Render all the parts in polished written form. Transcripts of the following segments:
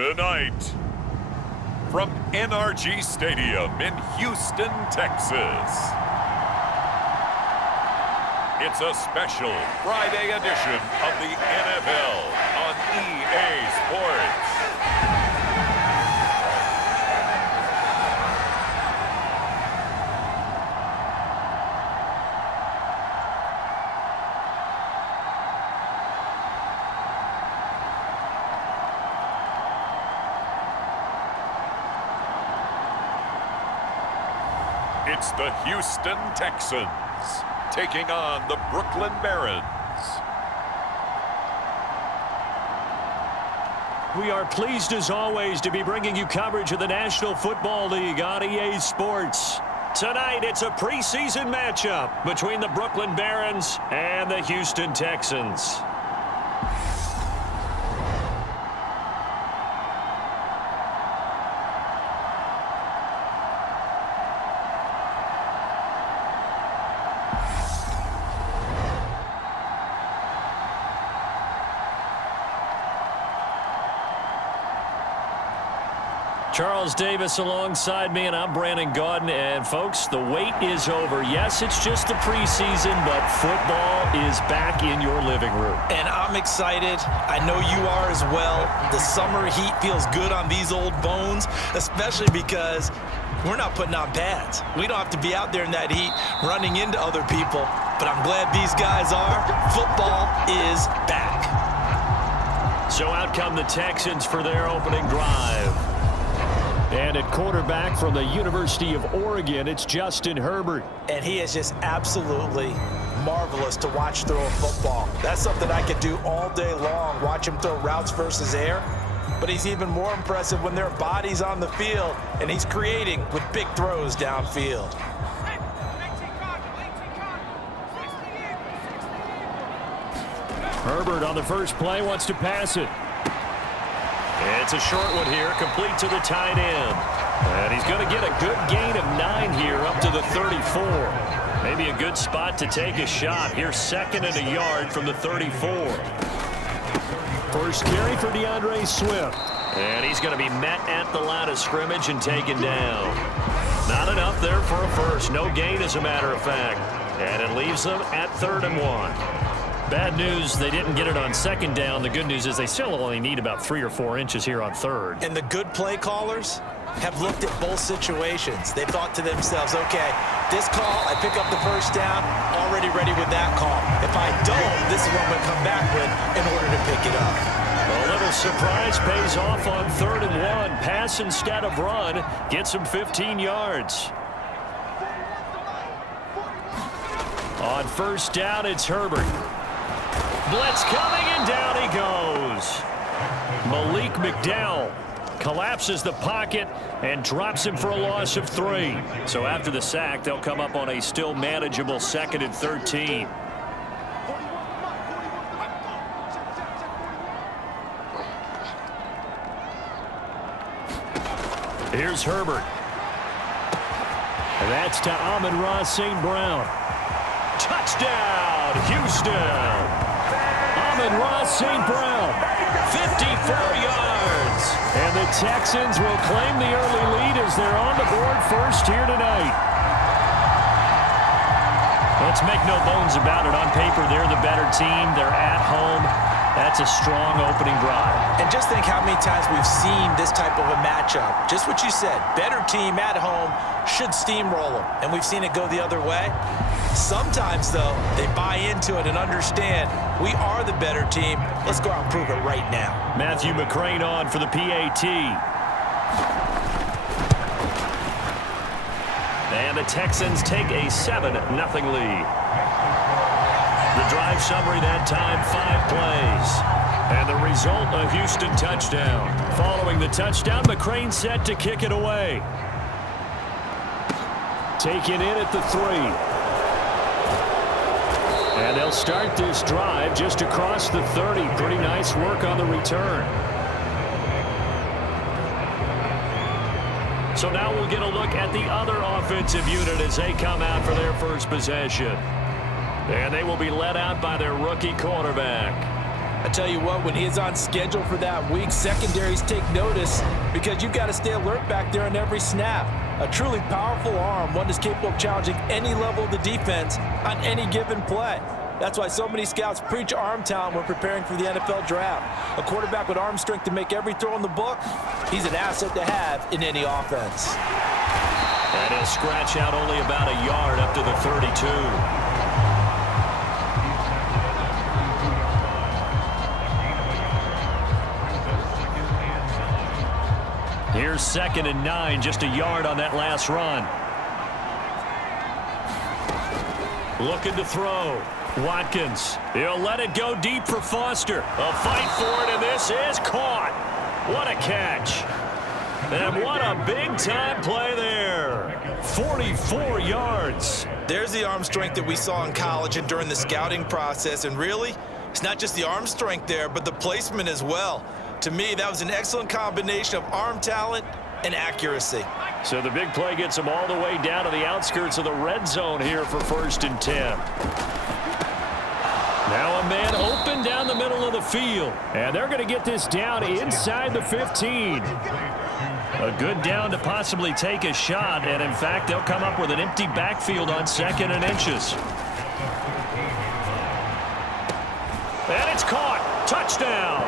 Tonight, from NRG Stadium in Houston, Texas, it's a special Friday edition of the NFL on EA Sports. It's the Houston Texans taking on the Brooklyn Barons. We are pleased as always to be bringing you coverage of the National Football League on EA Sports. Tonight it's a preseason matchup between the Brooklyn Barons and the Houston Texans. Charles Davis alongside me, and I'm Brandon Gaudin. And, folks, the wait is over. Yes, it's just the preseason, but football is back in your living room. And I'm excited. I know you are as well. The summer heat feels good on these old bones, especially because we're not putting on pads. We don't have to be out there in that heat running into other people. But I'm glad these guys are. Football is back. So out come the Texans for their opening drive. And at quarterback from the University of Oregon, it's Justin Herbert. And he is just absolutely marvelous to watch throw a football. That's something I could do all day long, watch him throw routes versus air. But he's even more impressive when there are bodies on the field, and he's creating with big throws downfield. Herbert on the first play wants to pass it. It's a short one here, complete to the tight end. And he's going to get a good gain of 9 here up to the 34. Maybe a good spot to take a shot. Here's 2nd and a yard from the 34. First carry for DeAndre Swift. And he's going to be met at the line of scrimmage and taken down. Not enough there for a first. No gain, as a matter of fact. And it leaves them at 3rd and 1. Bad news, they didn't get it on 2nd down. The good news is they still only need about 3 or 4 inches here on 3rd. And the good play callers have looked at both situations. They thought to themselves, okay, this call, I pick up the first down, already ready with that call. If I don't, this is what I'm going to come back with in order to pick it up. A little surprise pays off on 3rd and 1. Pass instead of run. Gets him 15 yards. On 1st down, it's Herbert. Blitz coming, and down he goes. Malik McDowell collapses the pocket and drops him for a loss of 3. So after the sack, they'll come up on a still manageable 2nd and 13. Here's Herbert. And that's to Amon-Ra St. Brown. Touchdown, Houston. Amon-Ra St. Brown, 54 yards. And the Texans will claim the early lead as they're on the board first here tonight. Let's make no bones about it. On paper, they're the better team. They're at home. That's a strong opening drive. And just think how many times we've seen this type of a matchup. Just what you said, better team at home should steamroll them. And we've seen it go the other way. Sometimes, though, they buy into it and understand we are the better team. Let's go out and prove it right now. Matthew McCrane on for the PAT. And the Texans take a 7-0 lead. The drive summary that time, 5 plays. And the result, a Houston touchdown. Following the touchdown, McCrane set to kick it away. Taken in at the 3. And they'll start this drive just across the 30. Pretty nice work on the return. So now we'll get a look at the other offensive unit as they come out for their first possession. And they will be led out by their rookie quarterback. I tell you what, when he is on schedule for that week, secondaries take notice because you've got to stay alert back there on every snap. A truly powerful arm, one that's capable of challenging any level of the defense on any given play. That's why so many scouts preach arm talent when preparing for the NFL draft. A quarterback with arm strength to make every throw in the book, he's an asset to have in any offense. And he'll scratch out only about a yard up to the 32. Here's 2nd and 9, just a yard on that last run. Looking to throw. Watkins. He'll let it go deep for Foster. A fight for it, and this is caught. What a catch. And what a big-time play there. 44 yards. There's the arm strength that we saw in college and during the scouting process. And really, it's not just the arm strength there, but the placement as well. To me, that was an excellent combination of arm talent and accuracy. So the big play gets him all the way down to the outskirts of the red zone here for 1st and 10. Now a man open down the middle of the field. And they're going to get this down inside the 15. A good down to possibly take a shot. And, in fact, they'll come up with an empty backfield on 2nd and inches. And it's caught. Touchdown.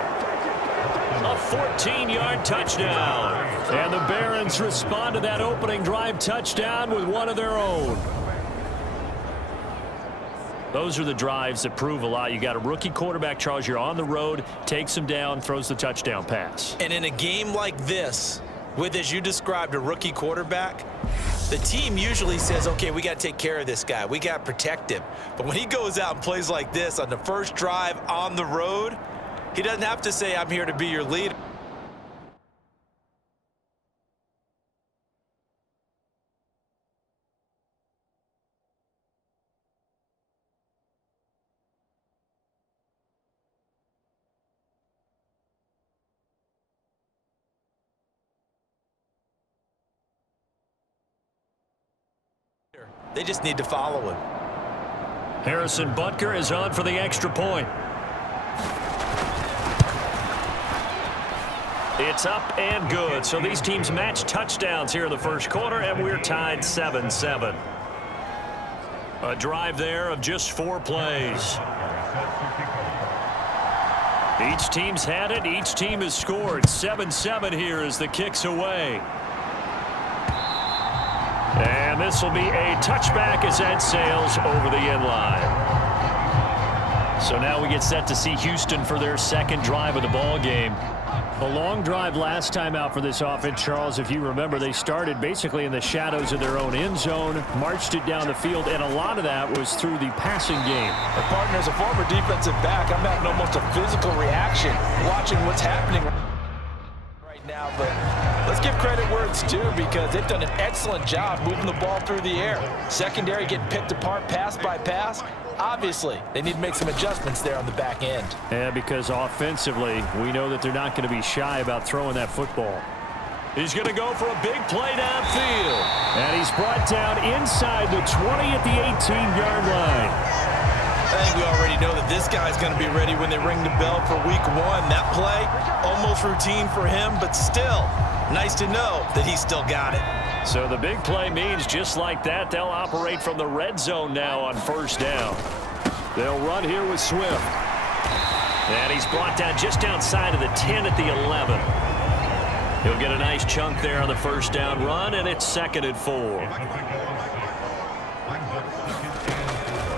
A 14-yard touchdown. And the Barons respond to that opening drive touchdown with one of their own. Those are the drives that prove a lot. You got a rookie quarterback, Charles. You're on the road, takes him down, throws the touchdown pass. And in a game like this, with, as you described, a rookie quarterback, the team usually says, okay, we got to take care of this guy. We got to protect him. But when he goes out and plays like this on the first drive on the road, he doesn't have to say, I'm here to be your leader. They just need to follow him. Harrison Butker is on for the extra point. It's up and good. So these teams match touchdowns here in the first quarter, and we're tied 7-7. A drive there of just 4 plays. Each team's had it. Each team has scored. 7-7 here as the kick's away. And this will be a touchback as that sails over the end line. So now we get set to see Houston for their second drive of the ball game. A long drive last time out for this offense, Charles. If you remember, they started basically in the shadows of their own end zone, marched it down the field, and a lot of that was through the passing game. My partner, as a former defensive back, I'm having almost a physical reaction watching what's happening right now. But let's give credit where it's due because they've done an excellent job moving the ball through the air. Secondary getting picked apart pass by pass. Obviously, they need to make some adjustments there on the back end. Yeah, because offensively, we know that they're not going to be shy about throwing that football. He's going to go for a big play downfield. And he's brought down inside the 20 at the 18-yard line. I think we already know that this guy's going to be ready when they ring the bell for week 1. That play, almost routine for him, but still, nice to know that he's still got it. So the big play means just like that, they'll operate from the red zone now on first down. They'll run here with Swift. And he's brought down just outside of the 10 at the 11. He'll get a nice chunk there on the first down run, and it's 2nd and 4.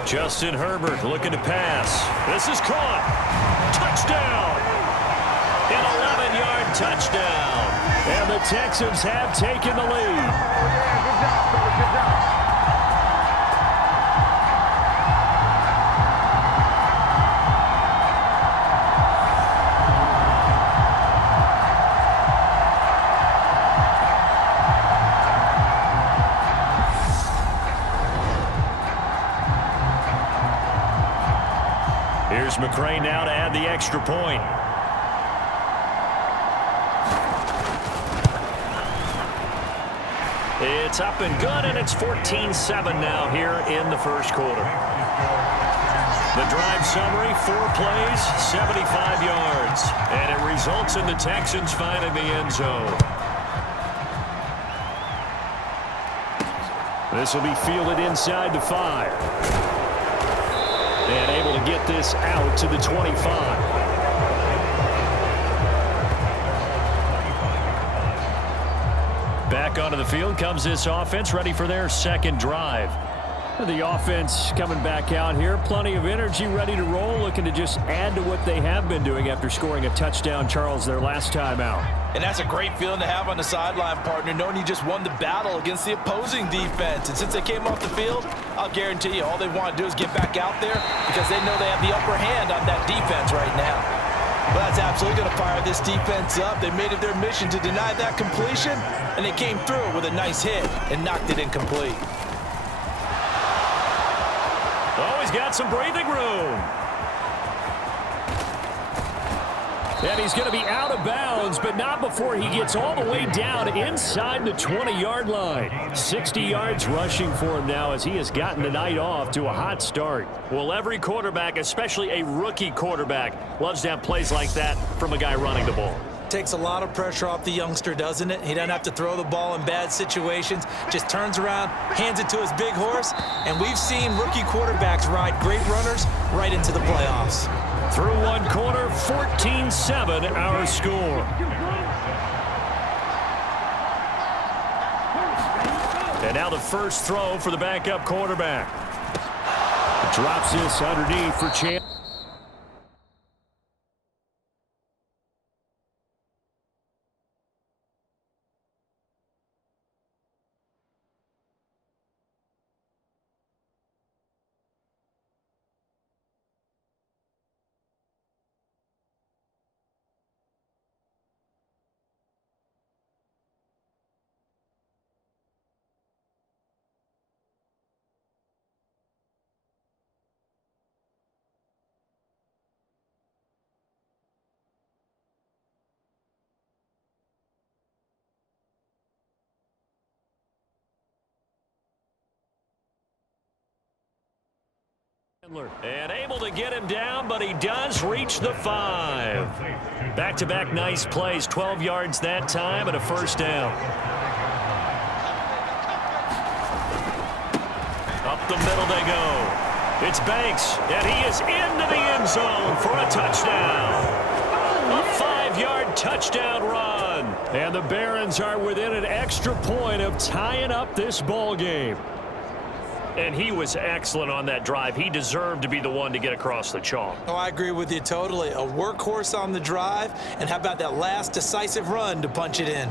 Justin Herbert looking to pass. This is caught. Touchdown. An 11-yard touchdown. And the Texans have taken the lead. Here's McCray now to add the extra point. It's up and good, and it's 14-7 now here in the first quarter. The drive summary, 4 plays, 75 yards. And it results in the Texans finding the end zone. This will be fielded inside the 5. And able to get this out to the 25. Back onto the field comes this offense, ready for their second drive. The offense coming back out here. Plenty of energy, ready to roll, looking to just add to what they have been doing after scoring a touchdown, Charles, their last time out. And that's a great feeling to have on the sideline, partner, knowing you just won the battle against the opposing defense. And since they came off the field, I'll guarantee you all they want to do is get back out there because they know they have the upper hand on that defense right now. Well, that's absolutely going to fire this defense up. They made it their mission to deny that completion, and they came through with a nice hit and knocked it incomplete. Oh, he's got some breathing room. And he's going to be out of bounds, but not before he gets all the way down inside the 20-yard line. 60 yards rushing for him now as he has gotten the night off to a hot start. Well, every quarterback, especially a rookie quarterback, loves to have plays like that from a guy running the ball. Takes a lot of pressure off the youngster, doesn't it? He doesn't have to throw the ball in bad situations. Just turns around, hands it to his big horse, and we've seen rookie quarterbacks ride great runners right into the playoffs. Through one quarter, 14-7 our score. And now the first throw for the backup quarterback. Drops this underneath for Chandler. And able to get him down, but he does reach the 5. Back-to-back nice plays, 12 yards that time and a first down. Up the middle they go. It's Banks, and he is into the end zone for a touchdown. A 5-yard touchdown run. And the Barons are within an extra point of tying up this ball game. And he was excellent on that drive. He deserved to be the one to get across the chalk. Oh, I agree with you totally. A workhorse on the drive, and how about that last decisive run to punch it in?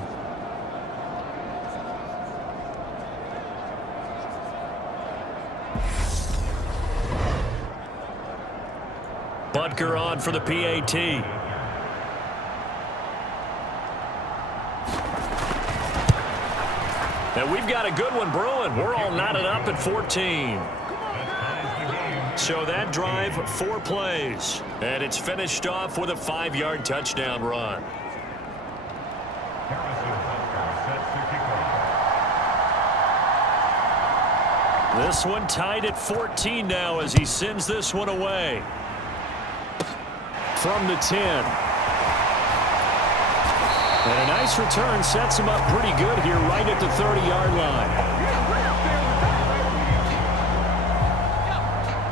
Butker on for the PAT. And we've got a good one brewing. We're all knotted up at 14. So that drive, 4 plays. And it's finished off with a 5-yard touchdown run. This one tied at 14 now as he sends this one away. From the 10. And a nice return sets him up pretty good here right at the 30-yard line.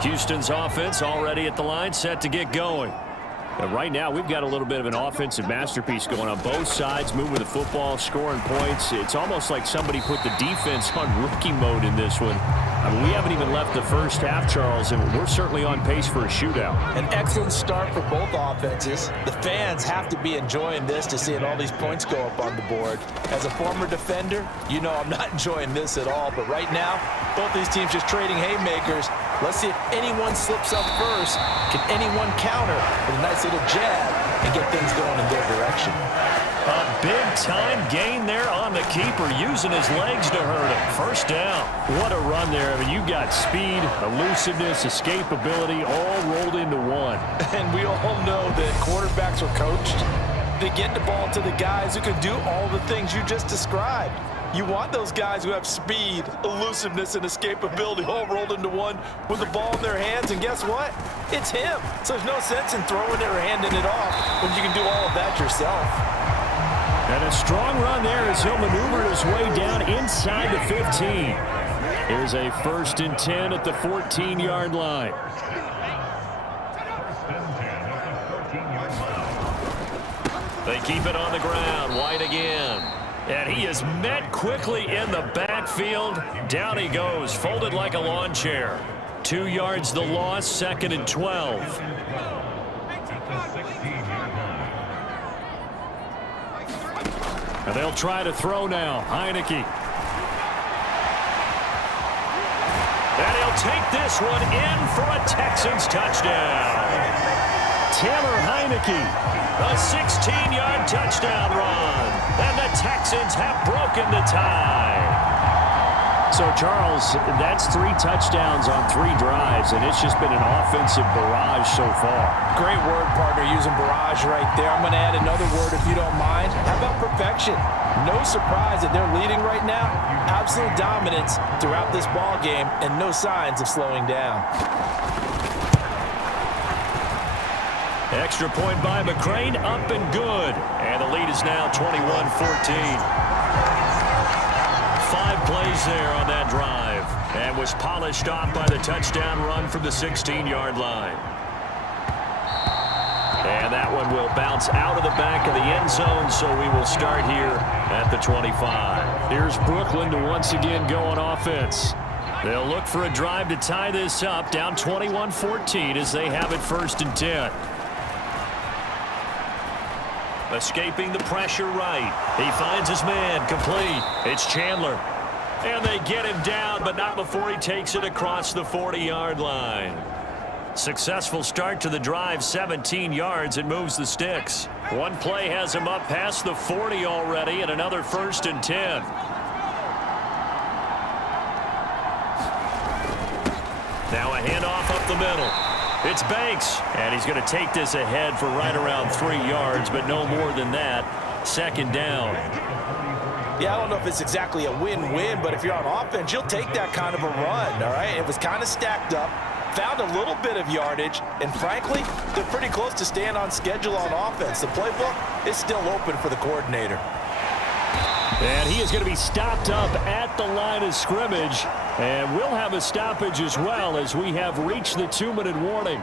Houston's offense already at the line, set to get going. And right now, we've got a little bit of an offensive masterpiece going on both sides, moving the football, scoring points. It's almost like somebody put the defense on rookie mode in this one. I mean, we haven't even left the first half, Charles, and we're certainly on pace for a shootout. An excellent start for both offenses. The fans have to be enjoying this to seeing all these points go up on the board. As a former defender, you know I'm not enjoying this at all. But right now, both these teams just trading haymakers. Let's see if anyone slips up first. Can anyone counter with a nice little jab and get things going in their direction? A big-time gain there on the keeper, using his legs to hurt him. First down. What a run there. I mean, you've got speed, elusiveness, escapability, all rolled into one. And we all know that quarterbacks are coached. They get the ball to the guys who can do all the things you just described. You want those guys who have speed, elusiveness, and escapability all rolled into one with the ball in their hands. And guess what? It's him. So there's no sense in throwing it or handing it off when you can do all of that yourself. And a strong run there as he'll maneuver his way down inside the 15. Here's a 1st and 10 at the 14-yard line. They keep it on the ground. White again. And he is met quickly in the backfield. Down he goes, folded like a lawn chair. 2 yards the loss, 2nd and 12. And they'll try to throw now. Heineke. And he'll take this one in for a Texans touchdown. Taylor Heineke, a 16-yard touchdown run. And the Texans have broken the tie. So, Charles, that's 3 touchdowns on 3 drives, and it's just been an offensive barrage so far. Great word, partner, using barrage right there. I'm going to add another word if you don't mind. How about perfection? No surprise that they're leading right now. Absolute dominance throughout this ball game and no signs of slowing down. Extra point by McCrane, up and good. And the lead is now 21-14. 5 plays there on that drive. And was polished off by the touchdown run from the 16-yard line. And that one will bounce out of the back of the end zone, so we will start here at the 25. Here's Brooklyn to once again go on offense. They'll look for a drive to tie this up, down 21-14 as they have it 1st and 10. Escaping the pressure right. He finds his man, complete. It's Chandler. And they get him down, but not before he takes it across the 40-yard line. Successful start to the drive, 17 yards, and moves the sticks. One play has him up past the 40 already, and another 1st and 10. Now a handoff up the middle. It's Banks, and he's going to take this ahead for right around 3 yards, but no more than that. 2nd down. Yeah, I don't know if it's exactly a win-win, but if you're on offense, you'll take that kind of a run, all right? It was kind of stacked up, found a little bit of yardage, and frankly, they're pretty close to staying on schedule on offense. The playbook is still open for the coordinator. And he is going to be stopped up at the line of scrimmage. And we'll have a stoppage as well as we have reached the 2-minute warning.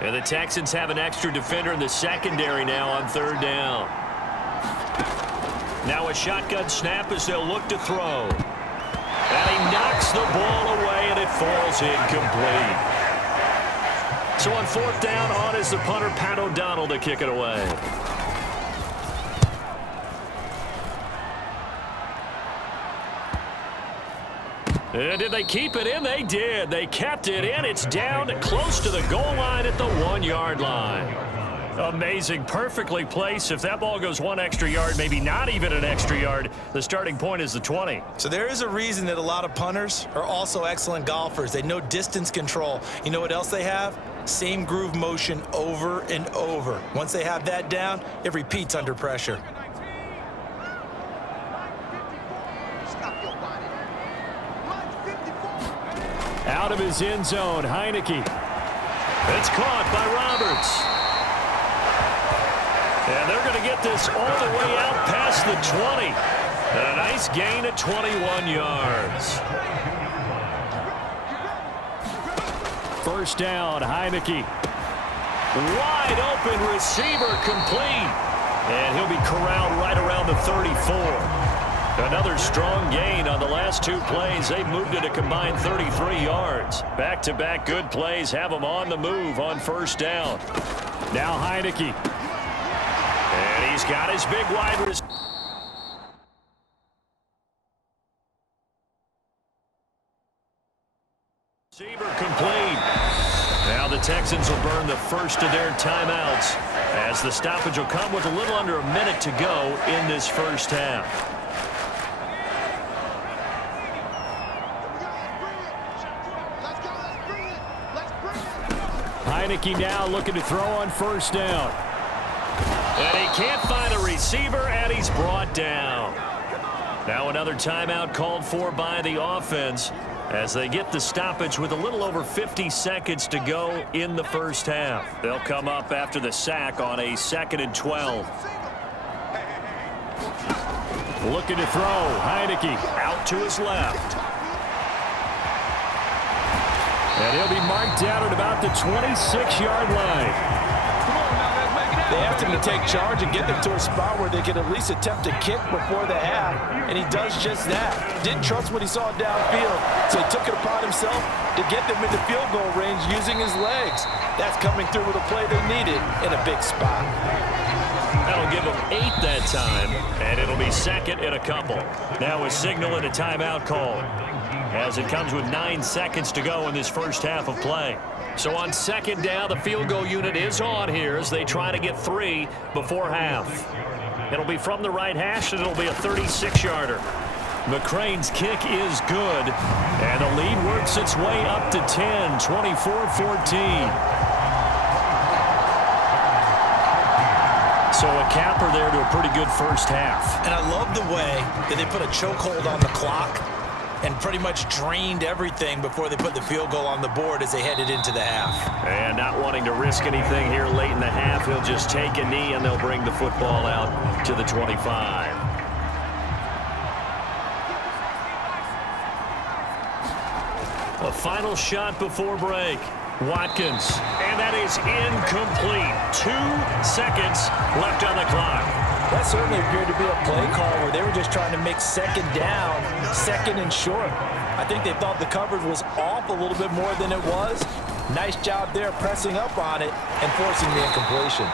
And the Texans have an extra defender in the secondary now on 3rd down. Now a shotgun snap as they'll look to throw. And he knocks the ball away and it falls incomplete. So on 4th down, on is the punter, Pat O'Donnell, to kick it away. And did they keep it in? They did. They kept it in. It's down close to the goal line at the 1-yard line. Amazing. Perfectly placed. If that ball goes 1 extra yard, maybe not even an extra yard, the starting point is the 20. So there is a reason that a lot of punters are also excellent golfers. They know distance control. You know what else they have? Same groove motion over and over. Once they have that down, it repeats under pressure. Out of his end zone, Heineke. It's caught by Roberts. And they're going to get this all the way out past the 20. And a nice gain of 21 yards. 1st down, Heineke. Wide open receiver, complete. And he'll be corralled right around the 34. Another strong gain on the last 2 plays. They've moved it a combined 33 yards. Back-to-back good plays have them on the move on 1st down. Now Heineke. And he's got his big wide receiver. Receiver complete. Now the Texans will burn the first of their timeouts as the stoppage will come with a little under a minute to go in this 1st half. Heineke now looking to throw on 1st down. And he can't find a receiver, and he's brought down. Now another timeout called for by the offense as they get the stoppage with a little over 50 seconds to go in the first half. They'll come up after the sack on a 2nd and 12. Looking to throw. Heineke out to his left. And he'll be marked down at about the 26-yard line. They asked him to take charge and get them to a spot where they could at least attempt a kick before the half, and he does just that. Didn't trust what he saw downfield, so he took it upon himself to get them into field goal range using his legs. That's coming through with a play they needed in a big spot. That'll give them 8 that time, and it'll be 2nd and a couple. Now a signal and a timeout call as it comes with 9 seconds to go in this first half of play. So on 2nd down, the field goal unit is on here as they try to get 3 before half. It'll be from the right hash, and it'll be a 36-yarder. McCrane's kick is good, and the lead works its way up to 10, 24-14. So a capper there to a pretty good first half. And I love the way that they put a chokehold on the clock and pretty much drained everything before they put the field goal on the board as they headed into the half. And not wanting to risk anything here late in the half, he'll just take a knee and they'll bring the football out to the 25. A final shot before break. Watkins, and that is incomplete. 2 seconds left on the clock. That certainly appeared to be a play call where they were just trying to make 2nd down, 2nd and short. I think they thought the coverage was off a little bit more than it was. Nice job there pressing up on it and forcing the incompletion.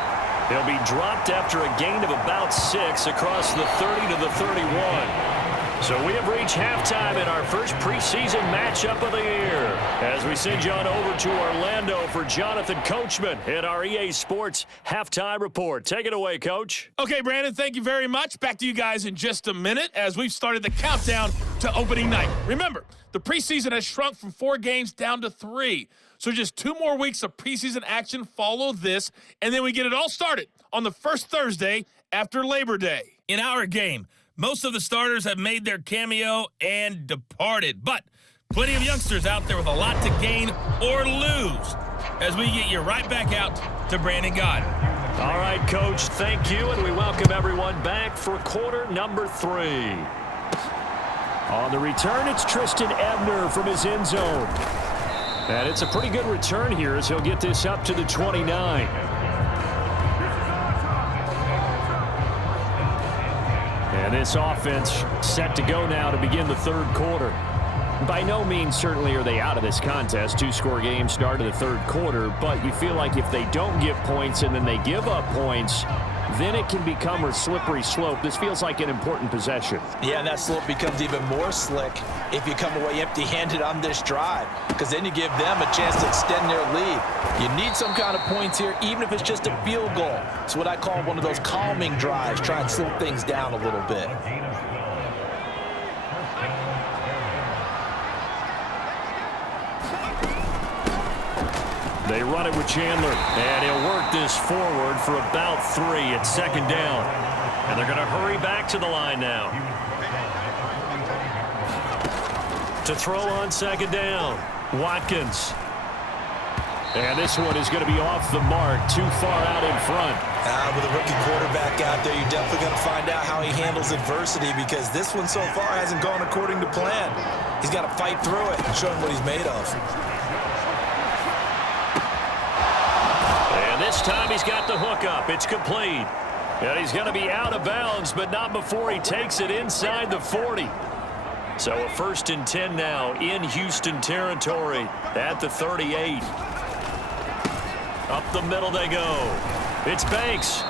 He'll be dropped after a gain of about 6 across the 30 to the 31. So we have reached halftime in our first preseason matchup of the year as we send you on over to Orlando for Jonathan Coachman in our EA Sports Halftime Report. Take it away, Coach. Okay, Brandon, thank you very much. Back to you guys in just a minute as we've started the countdown to opening night. Remember, the preseason has shrunk from 4 games down to 3. So just 2 more weeks of preseason action follow this, and then we get it all started on the first Thursday after Labor Day. In our game, most of the starters have made their cameo and departed, but plenty of youngsters out there with a lot to gain or lose as we get you right back out to Brandon Gaudin. All right, Coach, thank you, and we welcome everyone back for quarter number 3. On the return, it's Tristan Ebner from his end zone. And it's a pretty good return here as he'll get this up to the 29. And this offense set to go now to begin the 3rd quarter. By no means certainly are they out of this contest. 2-score game start of the 3rd quarter, but you feel like if they don't get points and then they give up points, then it can become a slippery slope. This feels like an important possession. Yeah, and that slope becomes even more slick if you come away empty-handed on this drive, because then you give them a chance to extend their lead. You need some kind of points here, even if it's just a field goal. It's what I call one of those calming drives, try and slow things down a little bit. They run it with Chandler, and he'll work this forward for about 3 at 2nd down. And they're going to hurry back to the line now. To throw on 2nd down, Watkins. And this one is going to be off the mark, too far out in front. With a rookie quarterback out there, you're definitely going to find out how he handles adversity, because this one so far hasn't gone according to plan. He's got to fight through it and show him what he's made of. This time he's got the hook up. It's complete. And he's going to be out of bounds, but not before he takes it inside the 40. So a 1st and 10 now in Houston territory at the 38. Up the middle they go. It's Banks.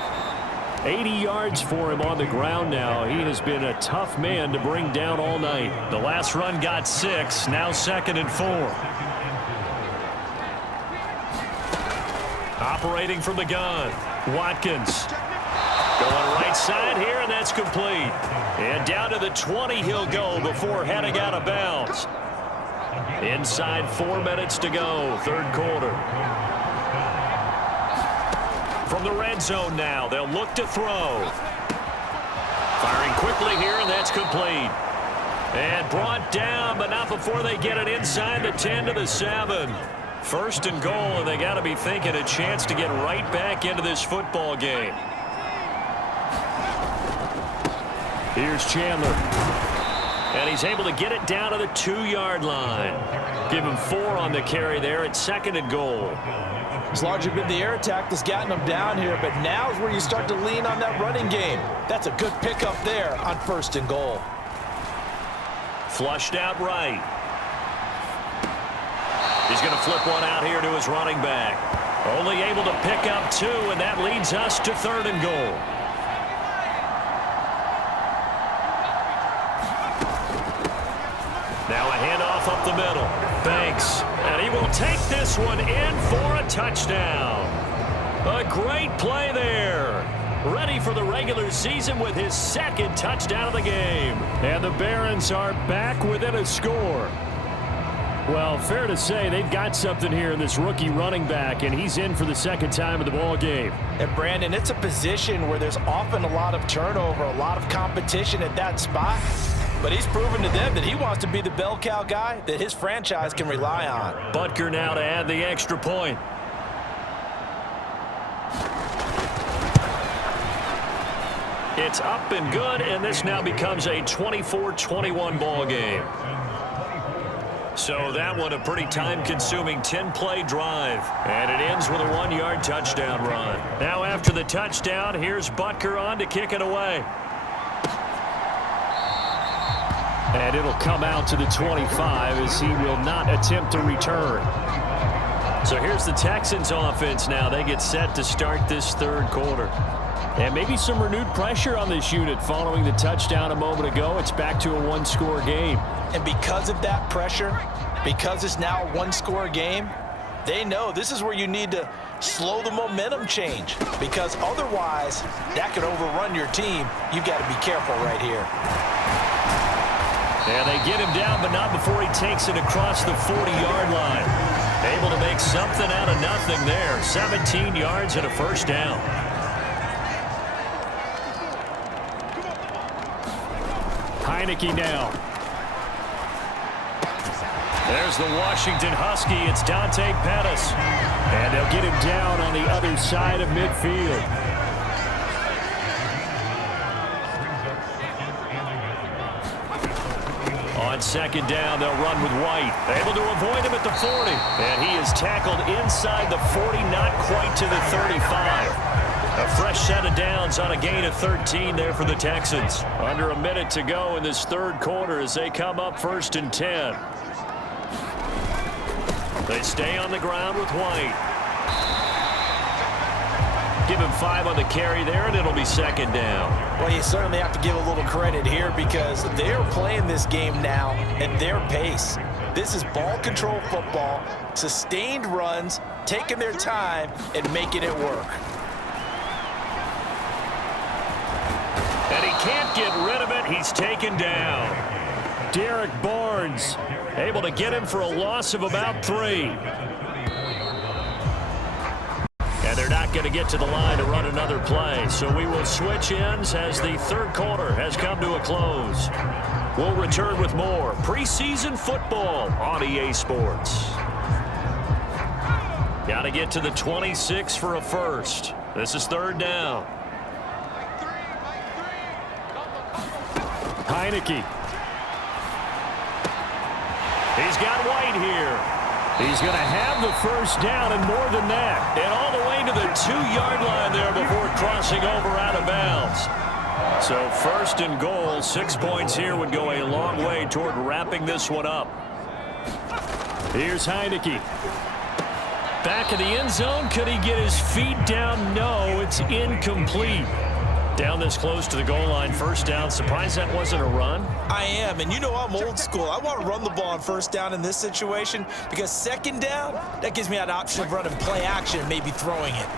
80 yards for him on the ground now. He has been a tough man to bring down all night. The last run got 6, now 2nd and 4. Operating from the gun, Watkins. Going right side here, and that's complete. And down to the 20 he'll go before heading out of bounds. Inside 4 minutes to go, 3rd quarter. From the red zone now, they'll look to throw. Firing quickly here, and that's complete. And brought down, but not before they get it inside the 10 to the 7. First and goal, and they got to be thinking a chance to get right back into this football game. Here's Chandler. And he's able to get it down to the 2-yard line. Give him 4 on the carry there at 2nd and goal. It's largely been the air attack that's gotten them down here, but now is where you start to lean on that running game. That's a good pickup there on 1st and goal. Flushed out right. He's going to flip one out here to his running back. Only able to pick up 2, and that leads us to 3rd and goal. Now a handoff up the middle. Banks, and he will take this one in for a touchdown. A great play there. Ready for the regular season with his 2nd touchdown of the game. And the Barons are back within a score. Well, fair to say they've got something here in this rookie running back, and he's in for the 2nd time of the ball game. And Brandon, it's a position where there's often a lot of turnover, a lot of competition at that spot. But he's proven to them that he wants to be the bell cow guy that his franchise can rely on. Butker now to add the extra point. It's up and good, and this now becomes a 24-21 ball game. So that one a pretty time-consuming 10-play drive. And it ends with a 1-yard touchdown run. Now after the touchdown, here's Butker on to kick it away. And it'll come out to the 25 as he will not attempt to return. So here's the Texans offense now. They get set to start this 3rd quarter. And maybe some renewed pressure on this unit following the touchdown a moment ago. It's back to a 1-score game. And because of that pressure, because it's now a 1-score game, they know this is where you need to slow the momentum change, because otherwise that could overrun your team. You've got to be careful right here. And they get him down, but not before he takes it across the 40-yard line. Able to make something out of nothing there. 17 yards and a 1st down. Heineke now. There's the Washington Husky. It's Dante Pettis. And they'll get him down on the other side of midfield. On 2nd down, they'll run with White. Able to avoid him at the 40. And he is tackled inside the 40, not quite to the 35. A fresh set of downs on a gain of 13 there for the Texans. Under a minute to go in this 3rd quarter as they come up 1st and 10. They stay on the ground with White. Give him 5 on the carry there, and it'll be 2nd down. Well, you certainly have to give a little credit here because they're playing this game now at their pace. This is ball control football, sustained runs, taking their time, and making it work. And he can't get rid of it. He's taken down. Derek Barnes able to get him for a loss of about 3. And they're not going to get to the line to run another play. So we will switch ends as the 3rd quarter has come to a close. We'll return with more preseason football on EA Sports. Got to get to the 26 for a 1st. This is 3rd down. Heineke. He's got White here. He's going to have the 1st down and more than that. And all the way to the 2-yard line there before crossing over out of bounds. So 1st and goal, 6 points here would go a long way toward wrapping this one up. Here's Heineke. Back in the end zone. Could he get his feet down? No, it's incomplete. Down this close to the goal line, 1st down. Surprised that wasn't a run? I am, and you know I'm old school. I want to run the ball on 1st down in this situation because 2nd down, that gives me an option of running play action and maybe throwing it.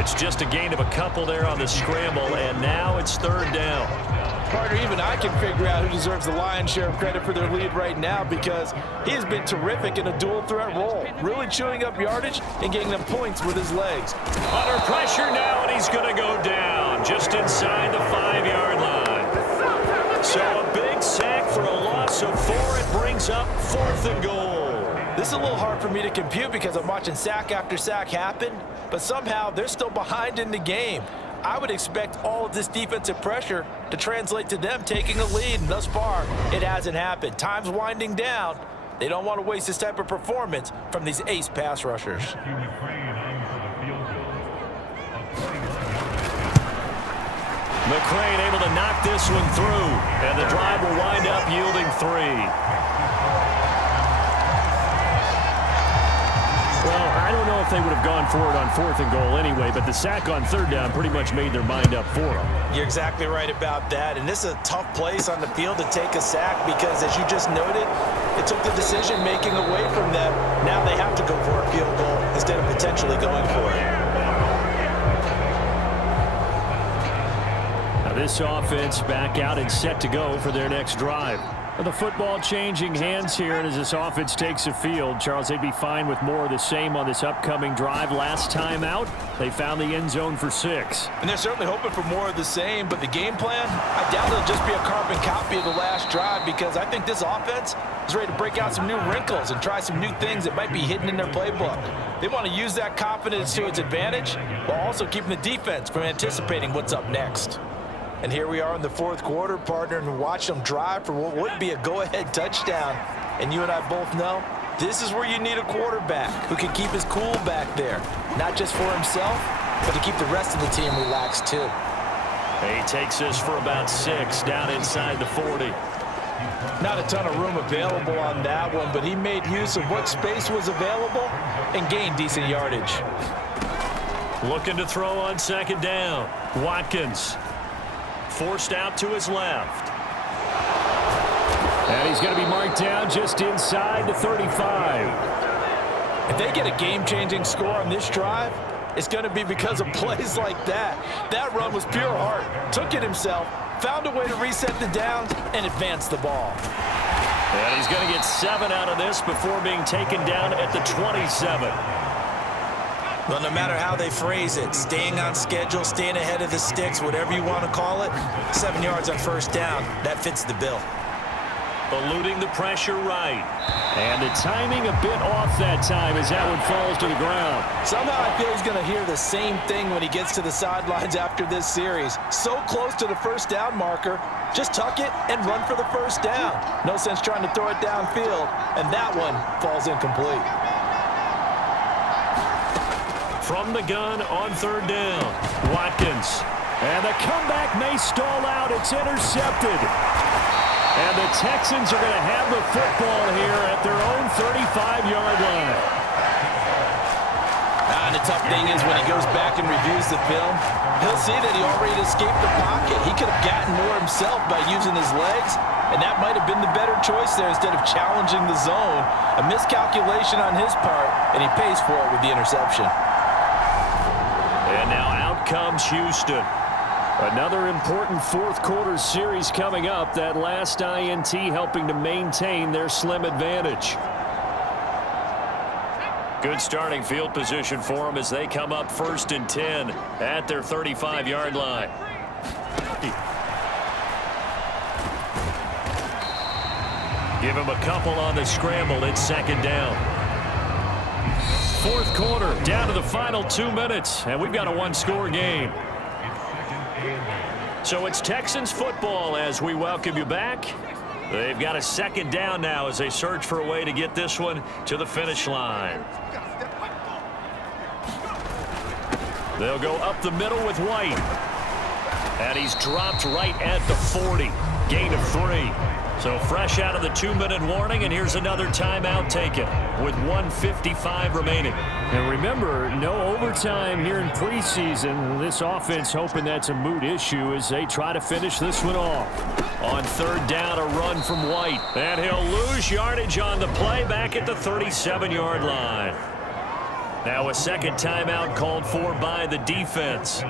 It's just a gain of a couple there on the scramble, and now it's 3rd down. Partner, even I can figure out who deserves the lion's share of credit for their lead right now because he has been terrific in a dual threat role, really chewing up yardage and getting them points with his legs. Under pressure now, and he's going to go down just inside the 5-yard line. So a big sack for a loss of 4. It brings up 4th and goal. This is a little hard for me to compute because I'm watching sack after sack happen, but somehow they're still behind in the game. I would expect all of this defensive pressure to translate to them taking a lead, and thus far, it hasn't happened. Time's winding down. They don't want to waste this type of performance from these ace pass rushers. McCrane able to knock this one through, and the drive will wind up yielding 3. Well, I don't know if they would have gone for it on 4th and goal anyway, but the sack on 3rd down pretty much made their mind up for them. You're exactly right about that, and this is a tough place on the field to take a sack because, as you just noted, it took the decision-making away from them. Now they have to go for a field goal instead of potentially going for it. Now this offense back out and set to go for their next drive. The football changing hands here, and as this offense takes the field, Charles, they'd be fine with more of the same on this upcoming drive. Last time out, they found the end zone for 6. And they're certainly hoping for more of the same, but the game plan, I doubt it'll just be a carbon copy of the last drive because I think this offense is ready to break out some new wrinkles and try some new things that might be hidden in their playbook. They want to use that confidence to its advantage while also keeping the defense from anticipating what's up next. And here we are in the 4th quarter, partner, and watch them drive for what would be a go-ahead touchdown. And you and I both know this is where you need a quarterback who can keep his cool back there, not just for himself, but to keep the rest of the team relaxed too. He takes this for about 6 down inside the 40. Not a ton of room available on that one, but he made use of what space was available and gained decent yardage. Looking to throw on 2nd down. Watkins. Forced out to his left. And he's going to be marked down just inside the 35. If they get a game-changing score on this drive, it's going to be because of plays like that. That run was pure heart. Took it himself, found a way to reset the downs, and advance the ball. And he's going to get 7 out of this before being taken down at the 27. Well, no matter how they phrase it, staying on schedule, staying ahead of the sticks, whatever you want to call it, 7 yards on 1st down, that fits the bill. Eluding the pressure right. And the timing a bit off that time as that one falls to the ground. Somehow I feel he's going to hear the same thing when he gets to the sidelines after this series. So close to the 1st down marker, just tuck it and run for the 1st down. No sense trying to throw it downfield, and that one falls incomplete. From the gun on 3rd down, Watkins. And the comeback may stall out. It's intercepted. And the Texans are going to have the football here at their own 35-yard line. And the tough thing is when he goes back and reviews the film, he'll see that he already escaped the pocket. He could have gotten more himself by using his legs, and that might have been the better choice there instead of challenging the zone. A miscalculation on his part, and he pays for it with the interception. And now out comes Houston. Another important 4th quarter series coming up. That last INT helping to maintain their slim advantage. Good starting field position for them as they come up 1st and 10 at their 35-yard line. Give him a couple on the scramble. It's 2nd down. 4th quarter, down to the final 2 minutes, and we've got a 1-score game. So it's Texans football as we welcome you back. They've got a 2nd down now as they search for a way to get this one to the finish line. They'll go up the middle with White. And he's dropped right at the 40. Gain of 3. So fresh out of the 2-minute warning, and here's another timeout taken with 1:55 remaining. And remember, no overtime here in preseason. This offense hoping that's a moot issue as they try to finish this one off. On 3rd down, a run from White. And he'll lose yardage on the play back at the 37-yard line. Now a 2nd timeout called for by the defense.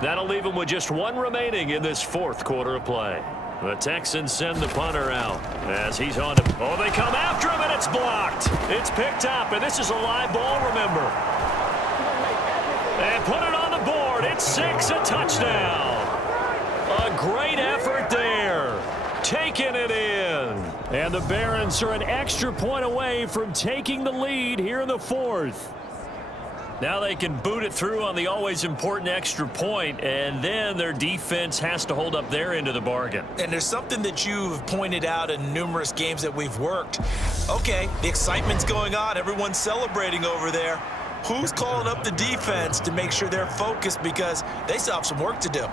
That'll leave them with just one remaining in this fourth quarter of play. The Texans send the punter out as he's on to... Oh, they come after him, and it's blocked. It's picked up, and this is a live ball, remember. And put it on the board. It's 6, a touchdown. A great effort there. Taking it in. And the Barons are an extra point away from taking the lead here in the fourth. Now they can boot it through on the always important extra point, and then their defense has to hold up their end of the bargain. And there's something that you've pointed out in numerous games that we've worked. Okay, the excitement's going on. Everyone's celebrating over there. Who's calling up the defense to make sure they're focused, because they still have some work to do.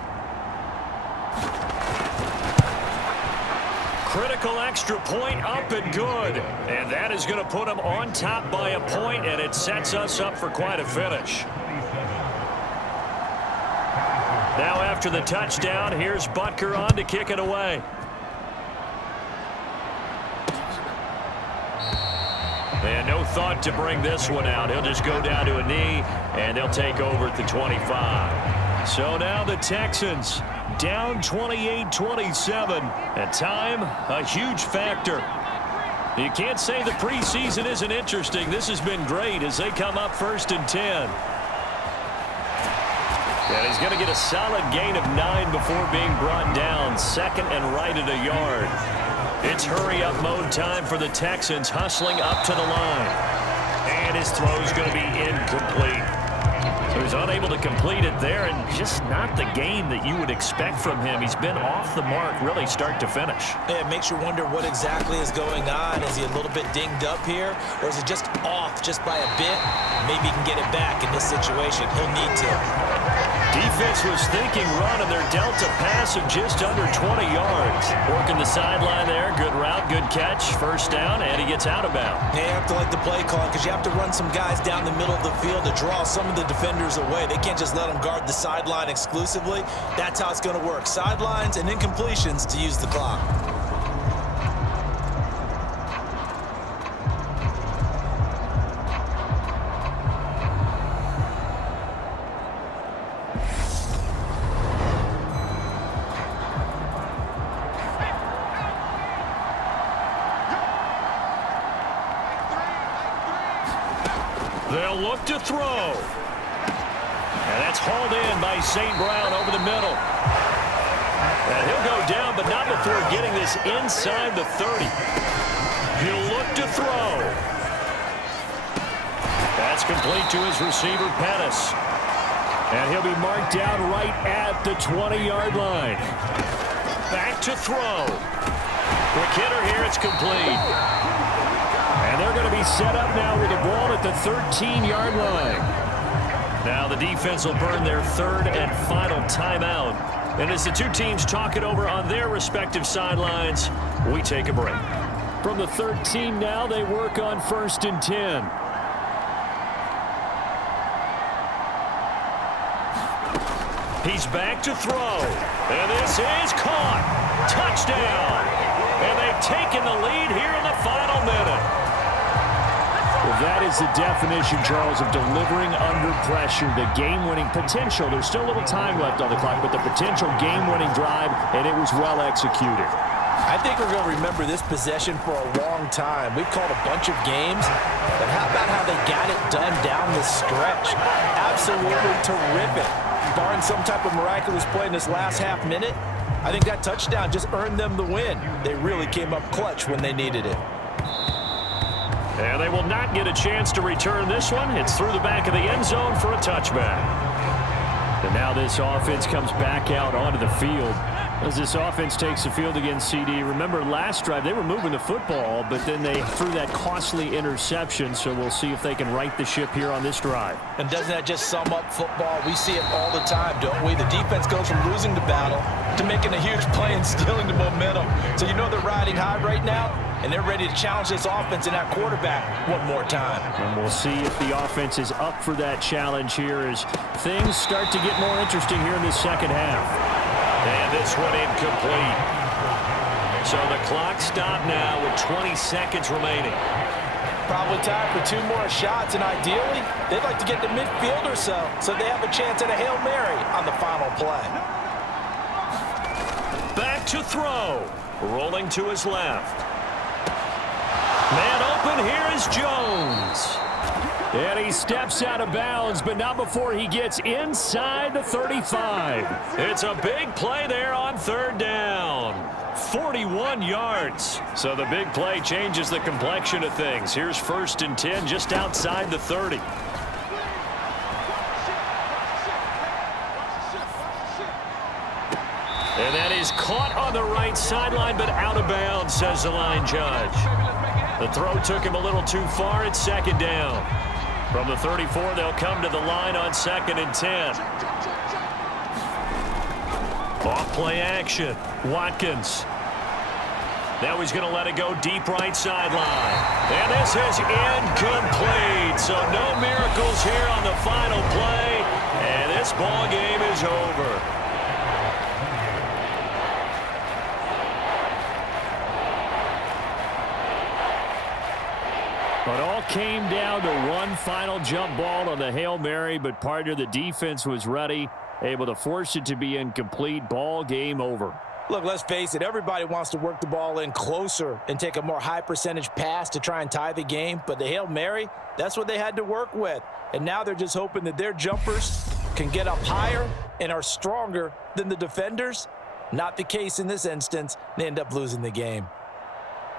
Critical extra point up and good. And that is going to put them on top by a point, and it sets us up for quite a finish. Now after the touchdown, here's Butker on to kick it away. And no thought to bring this one out. He'll just go down to a knee, and they'll take over at the 25. So now the Texans down 28-27. And time, a huge factor. You can't say the preseason isn't interesting. This has been great as they come up 1st and 10. And he's going to get a solid gain of 9 before being brought down. 2nd and right at a yard. It's hurry-up mode time for the Texans, hustling up to the line. And his throw's going to be incomplete. So he's unable to complete it there, and just not the game that you would expect from him. He's been off the mark really start to finish. Yeah, it makes you wonder what exactly is going on. Is he a little bit dinged up here, or is it just off just by a bit? Maybe he can get it back in this situation. He'll need to. Defense was thinking run, and they're dealt a pass of just under 20 yards. Working the sideline there. Good route, good catch. 1st down, and he gets out of bounds. Yeah, you have to like the play call, because you have to run some guys down the middle of the field to draw some of the defenders away. They can't just let them guard the sideline exclusively. That's how it's going to work. Sidelines and incompletions to use the clock. They'll look to throw. And that's hauled in by St. Brown over the middle. And he'll go down, but not before getting this inside the 30. He'll look to throw. That's complete to his receiver, Pettis. And he'll be marked down right at the 20-yard line. Back to throw. Quick hitter here, it's complete. And they're going to be set up now with the ball at the 13-yard line. Now the defense will burn their 3rd and final timeout. And as the two teams talk it over on their respective sidelines, we take a break. From the 13 now, they work on 1st and 10. He's back to throw. And this is caught. Touchdown. And they've taken the lead here in the final minute. Well, that is the definition, Charles, of delivering under pressure. The game-winning potential. There's still a little time left on the clock, but the potential game-winning drive, and it was well executed. I think we're going to remember this possession for a long time. We've called a bunch of games, but how about how they got it done down the stretch? Absolutely terrific. Barring some type of miraculous play in this last half minute, I think that touchdown just earned them the win. They really came up clutch when they needed it. And they will not get a chance to return this one. It's through the back of the end zone for a touchback. And now this offense comes back out onto the field. As this offense takes the field against CD, remember last drive they were moving the football, but then they threw that costly interception, so we'll see if they can right the ship here on this drive. And doesn't that just sum up football? We see it all the time, don't we? The defense goes from losing the battle to making a huge play and stealing the momentum. So you know they're riding high right now, and they're ready to challenge this offense and that quarterback one more time. And we'll see if the offense is up for that challenge here as things start to get more interesting here in this second half. And this one incomplete. So the clock stopped now with 20 seconds remaining. Probably time for 2 more shots, and ideally, they'd like to get to midfield or so they have a chance at a Hail Mary on the final play. Back to throw. Rolling to his left. Man open, here is Jones. And he steps out of bounds, but not before he gets inside the 35. It's a big play there on 3rd down. 41 yards. So the big play changes the complexion of things. Here's 1st and 10 just outside the 30. And that is caught on the right sideline, but out of bounds, says the line judge. The throw took him a little too far. It's 2nd down. From the 34, they'll come to the line on 2nd and 10. Off play action. Watkins. Now he's going to let it go deep right sideline. And this is incomplete. So no miracles here on the final play. And this ball game is over. It all came down to one final jump ball on the Hail Mary, but partner, the defense was ready, able to force it to be incomplete. Ball game over. Look, let's face it, everybody wants to work the ball in closer and take a more high percentage pass to try and tie the game, but the Hail Mary, that's what they had to work with. And now they're just hoping that their jumpers can get up higher and are stronger than the defenders. Not the case in this instance. They end up losing the game.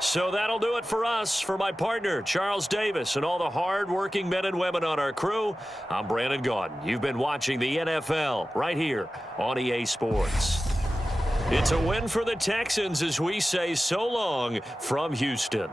So that'll do it for us. For my partner, Charles Davis, and all the hard-working men and women on our crew, I'm Brandon Gaudin. You've been watching the NFL right here on EA Sports. It's a win for the Texans as we say so long from Houston.